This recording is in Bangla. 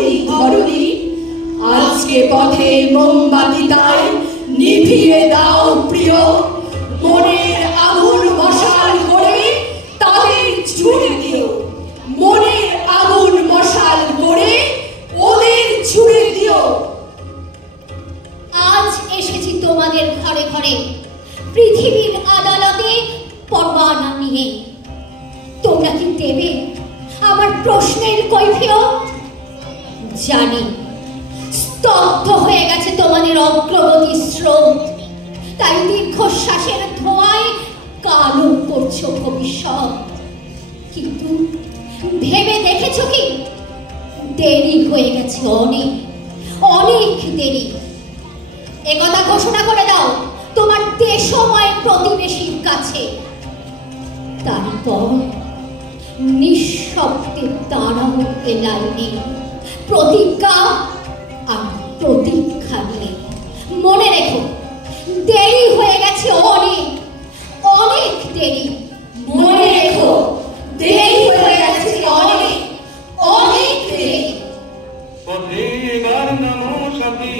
এই ধরনী আজকে পথে মোমবাতি তাই নিভিয়ে দাও প্রিয়, মনের আগুন মশাল করে তাদের ছুড়ে দিও, মনের আগুন মশাল করে ওদের ছুড়ে দিও। আজ এসেছি তোমাদের ঘরে ঘরে পৃথিবীর আদালতে পরোয়ানা নিয়ে। তোমরা কি দেবে আমার প্রশ্নের কৈফিয়ত? জানি স্তব্ধ হয়ে গেছে তোমাদের অগ্রগতি স্রোত, তাই দীর্ঘশ্বাসের ধোঁয়ায় কালো করছো ভবিষ্যৎ। কিন্তু ভেবে দেখেছো কি দেরি হয়ে গেছে, অনেক অনেক দেরি। একথা ঘোষণা করে দাও তোমার দেশময় প্রতিবেশীর কাছে। তারপর নিঃশব্দে দাঁড়াও এ লাইনে, প্রতিজ্ঞা আর